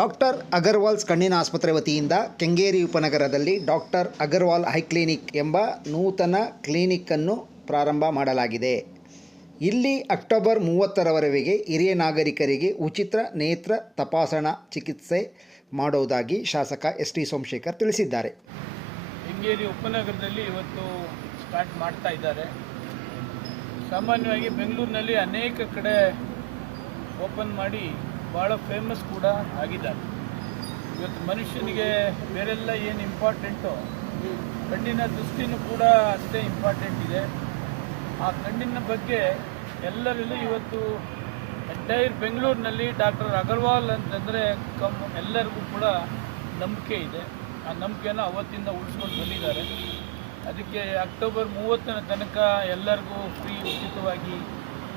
Doctor Agarwal's ಕಣ್ಣಿನ ಆಸ್ಪತ್ರೆ ವತಿಯಿಂದ ಕೆಂಗೇರಿ ಉಪನಗರದಲ್ಲಿ ಡಾಕ್ಟರ್ ಅಗರ್ವಾಲ್ ಹೈ ಕ್ಲಿನಿಕ್ ಎಂಬ ನೂತನ ಕ್ಲಿನಿಕ್ಕನ್ನು ಪ್ರಾರಂಭ ಮಾಡಲಾಗಿದೆ. ಇಲ್ಲಿ ಅಕ್ಟೋಬರ್ ಮೂವತ್ತರವರೆಗೆ ಹಿರಿಯ ನಾಗರಿಕರಿಗೆ ಉಚಿತ ನೇತ್ರ ತಪಾಸಣಾ ಚಿಕಿತ್ಸೆ ಮಾಡುವುದಾಗಿ ಶಾಸಕ ಎಸ್ ಟಿ ಸೋಮಶೇಖರ್ ತಿಳಿಸಿದ್ದಾರೆ. ಕೆಂಗೇರಿ ಉಪನಗರದಲ್ಲಿ ಇವತ್ತು ಸ್ಟಾರ್ಟ್ ಮಾಡ್ತಾ ಇದ್ದಾರೆ. ಸಾಮಾನ್ಯವಾಗಿ ಬೆಂಗಳೂರಿನಲ್ಲಿ ಅನೇಕ ಕಡೆ ಓಪನ್ ಮಾಡಿ ಭಾಳ ಫೇಮಸ್ ಕೂಡ ಆಗಿದ್ದಾರೆ. ಇವತ್ತು ಮನುಷ್ಯನಿಗೆ ಬೇರೆಲ್ಲ ಏನು ಇಂಪಾರ್ಟೆಂಟು ಕಣ್ಣಿನ ದೃಷ್ಟಿನೂ ಕೂಡ ಅಷ್ಟೇ ಇಂಪಾರ್ಟೆಂಟ್ ಇದೆ. ಆ ಕಣ್ಣಿನ ಬಗ್ಗೆ ಎಲ್ಲರಲ್ಲೂ ಇವತ್ತು ಎಂಟೈರ್ ಬೆಂಗಳೂರಿನಲ್ಲಿ ಡಾಕ್ಟರ್ ಅಗರ್ವಾಲ್ ಅಂತಂದರೆ ಕಮ್ ಎಲ್ಲರಿಗೂ ಕೂಡ ನಂಬಿಕೆ ಇದೆ. ಆ ನಂಬಿಕೆನ ಅವತ್ತಿಂದ ಉಳಿಸ್ಕೊಂಡು ಬಂದಿದ್ದಾರೆ. ಅದಕ್ಕೆ ಅಕ್ಟೋಬರ್ ಮೂವತ್ತನ ತನಕ ಎಲ್ಲರಿಗೂ ಫ್ರೀ ಉಚಿತವಾಗಿ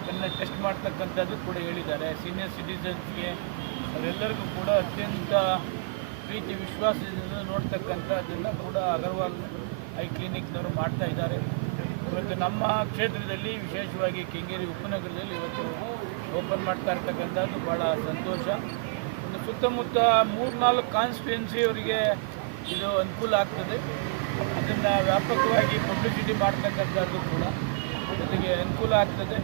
ಕಣ್ಣ ಟೆಸ್ಟ್ ಮಾಡ್ತಕ್ಕಂಥದ್ದು ಕೂಡ ಹೇಳಿದ್ದಾರೆ. ಸೀನಿಯರ್ ಸಿಟಿಸನ್ಸ್ಗೆ ಅವರೆಲ್ಲರಿಗೂ ಕೂಡ ಅತ್ಯಂತ ಪ್ರೀತಿ ವಿಶ್ವಾಸದಿಂದ ನೋಡ್ತಕ್ಕಂಥದ್ದನ್ನು ಕೂಡ ಅಗರ್ವಾಲ್ ಐ ಕ್ಲಿನಿಕ್ನವರು ಮಾಡ್ತಾ ಇದ್ದಾರೆ. ಇವತ್ತು ನಮ್ಮ ಕ್ಷೇತ್ರದಲ್ಲಿ ವಿಶೇಷವಾಗಿ ಕೆಂಗೇರಿ ಉಪನಗರದಲ್ಲಿ ಇವತ್ತು ಓಪನ್ ಮಾಡ್ತಾ ಇರ್ತಕ್ಕಂಥದ್ದು ಭಾಳ ಸಂತೋಷ. ಇನ್ನು ಸುತ್ತಮುತ್ತ ಮೂರ್ನಾಲ್ಕು ಕಾನ್ಸ್ಟಿಟ್ಯೂನ್ಸಿ ಅವರಿಗೆ ಇದು ಅನುಕೂಲ ಆಗ್ತದೆ. ಅದನ್ನು ವ್ಯಾಪಕವಾಗಿ ಪಬ್ಲಿಸಿಟಿ ಮಾಡ್ತಕ್ಕಂಥದ್ದು ಕೂಡ. ಜೊತೆಗೆ ಅನುಕೂಲ ಆಗ್ತದೆ.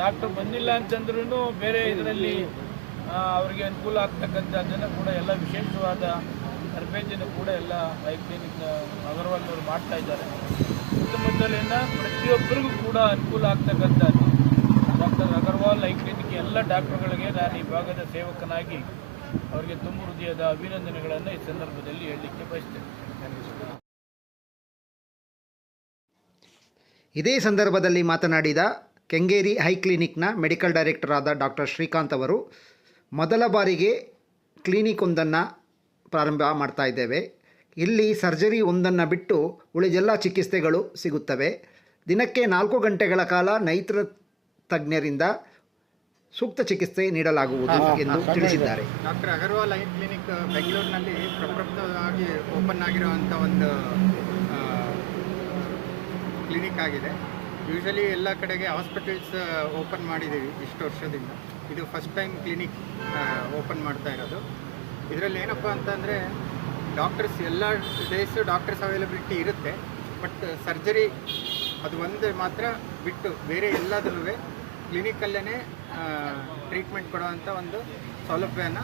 ಡಾಕ್ಟರ್ ಬಂದಿಲ್ಲ ಅಂತಂದ್ರೂ ಬೇರೆ ಇದರಲ್ಲಿ ಅವರಿಗೆ ಅನುಕೂಲ ಜನ ಕೂಡ ಎಲ್ಲ ವಿಶೇಷವಾದ ತರಬೇತಿಯನ್ನು ಕೂಡ ಎಲ್ಲ ಐ ಕ್ಲಿನಿಕ್ ಅಗರ್ವಾಲ್ನವರು ಮಾಡ್ತಾ ಇದ್ದಾರೆ. ಸುತ್ತಮುತ್ತಲಿನ ಪ್ರತಿಯೊಬ್ಬರಿಗೂ ಕೂಡ ಅನುಕೂಲ ಆಗ್ತಕ್ಕಂಥದ್ದು ಡಾಕ್ಟರ್ ಅಗರ್ವಾಲ್ ಐ ಕ್ಲಿನಿಕ್ ಎಲ್ಲ ಡಾಕ್ಟರ್ಗಳಿಗೆ ನಾನು ಈ ಭಾಗದ ಸೇವಕನಾಗಿ ಅವರಿಗೆ ತುಂಬ ಹೃದಯದ ಅಭಿನಂದನೆಗಳನ್ನು ಈ ಸಂದರ್ಭದಲ್ಲಿ ಹೇಳಲಿಕ್ಕೆ ಬಯಸ್ತೇನೆ. ಇದೇ ಸಂದರ್ಭದಲ್ಲಿ ಮಾತನಾಡಿದ ಕೆಂಗೇರಿ ಹೈ ಕ್ಲಿನಿಕ್ನ ಮೆಡಿಕಲ್ ಡೈರೆಕ್ಟರ್ ಆದ ಡಾಕ್ಟರ್ ಶ್ರೀಕಾಂತ್ ಅವರು ಮೊದಲ ಬಾರಿಗೆ ಕ್ಲಿನಿಕ್ ಒಂದನ್ನು ಪ್ರಾರಂಭ ಮಾಡ್ತಾ ಇದ್ದೇವೆ. ಇಲ್ಲಿ ಸರ್ಜರಿ ಒಂದನ್ನು ಬಿಟ್ಟು ಉಳಿದೆಲ್ಲ ಚಿಕಿತ್ಸೆಗಳು ಸಿಗುತ್ತವೆ. ದಿನಕ್ಕೆ ನಾಲ್ಕು ಗಂಟೆಗಳ ಕಾಲ ನೈತ್ರ ತಜ್ಞರಿಂದ ಸೂಕ್ತ ಚಿಕಿತ್ಸೆ ನೀಡಲಾಗುವುದು ಎಂದು ತಿಳಿಸಿದ್ದಾರೆ. ಡಾಕ್ಟರ್ ಅಗರ್ವಾಲ್ ಐ ಕ್ಲಿನಿಕ್ ಬೆಂಗಳೂರಿನಲ್ಲಿ ಪ್ರಪ್ರಥಮವಾಗಿ ಓಪನ್ ಆಗಿರುವಂಥ ಒಂದು ಕ್ಲಿನಿಕ್ ಆಗಿದೆ. ಯೂಶಲಿ ಎಲ್ಲ ಕಡೆಗೆ ಹಾಸ್ಪಿಟಲ್ಸ್ ಓಪನ್ ಮಾಡಿದ್ದೀವಿ ಇಷ್ಟು ವರ್ಷದಿಂದ. ಇದು ಫಸ್ಟ್ ಟೈಮ್ ಕ್ಲಿನಿಕ್ ಓಪನ್ ಮಾಡ್ತಾ ಇರೋದು. ಇದರಲ್ಲಿ ಏನಪ್ಪ ಅಂತಂದರೆ ಡಾಕ್ಟರ್ಸ್ ಎಲ್ಲ ಡೇಸು ಡಾಕ್ಟರ್ಸ್ ಅವೈಲಬಿಲಿಟಿ ಇರುತ್ತೆ. ಬಟ್ ಸರ್ಜರಿ ಅದು ಒಂದು ಮಾತ್ರ ಬಿಟ್ಟು ಬೇರೆ ಎಲ್ಲದಲ್ಲೂ ಕ್ಲಿನಿಕಲ್ಲೇ ಟ್ರೀಟ್ಮೆಂಟ್ ಕೊಡೋವಂಥ ಒಂದು ಸೌಲಭ್ಯನ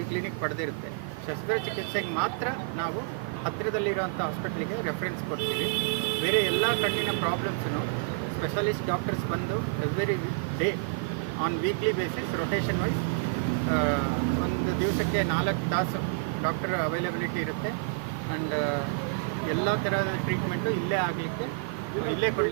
ಈ ಕ್ಲಿನಿಕ್ ಪಡೆದಿರುತ್ತೆ. ಶಸ್ತ್ರಚಿಕಿತ್ಸೆಗೆ ಮಾತ್ರ ನಾವು ಹತ್ತಿರದಲ್ಲಿರುವಂಥ ಹಾಸ್ಪಿಟ್ಲಿಗೆ ರೆಫರೆನ್ಸ್ ಕೊಡ್ತೀವಿ. ಬೇರೆ ಎಲ್ಲ ಕಣ್ಣಿನ ಪ್ರಾಬ್ಲಮ್ಸನ್ನು ಸ್ಪೆಷಲಿಸ್ಟ್ ಡಾಕ್ಟರ್ಸ್ ಬಂದು every day on weekly basis rotation wise ಒಂದು ದಿವಸಕ್ಕೆ ನಾಲ್ಕು ತಾಸು ಡಾಕ್ಟರ್ ಅವೈಲೇಬಿಲಿಟಿ ಇರುತ್ತೆ. ಆ್ಯಂಡ್ ಎಲ್ಲ ಥರದ ಟ್ರೀಟ್ಮೆಂಟು ಇಲ್ಲೇ ಆಗಲಿಕ್ಕೆ, ಇಲ್ಲೇ ಕೊಡಲಿಕ್ಕೆ